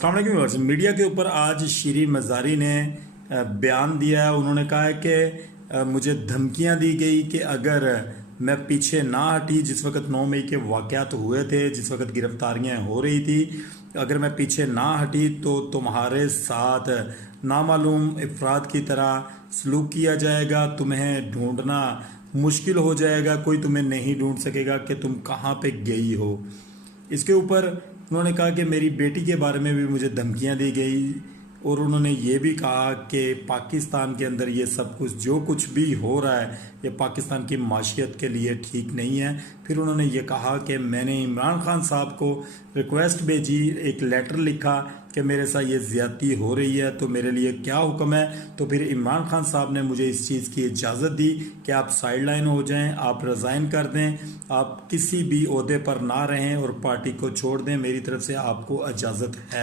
अस्सलाम वालेकुम viewers. Media के ऊपर आज शीरी मज़ारी ने बयान दिया है। उन्होंने कहा है कि मुझे धमकियां दी गई कि अगर मैं पीछे ना हटी, जिस वक्त 9 मई के वाक़यात हुए थे, जिस वक्त गिरफ्तारियां हो रही थी, अगर मैं पीछे ना हटी तो तुम्हारे साथ नामालूम अफराद की तरह सलूक किया जाएगा, तुम्हें ढूंढना मुश्किल हो जाएगा, कोई तुम्हें नहीं ढूंढ सकेगा कि तुम कहाँ पे गई हो। इसके ऊपर उन्होंने कहा कि मेरी बेटी के बारे में भी मुझे धमकियां दी गई और उन्होंने ये भी कहा कि पाकिस्तान के अंदर ये सब कुछ जो कुछ भी हो रहा है ये पाकिस्तान की माशियत के लिए ठीक नहीं है। फिर उन्होंने ये कहा कि मैंने इमरान खान साहब को रिक्वेस्ट भेजी, एक लेटर लिखा कि मेरे साथ ये ज़्यादती हो रही है तो मेरे लिए क्या हुक्म है। तो फिर इमरान खान साहब ने मुझे इस चीज़ की इजाज़त दी कि आप साइड लाइन हो जाएं, आप रिज़ाइन कर दें, आप किसी भी ओहदे पर ना रहें और पार्टी को छोड़ दें। मेरी तरफ से आपको इजाज़त है।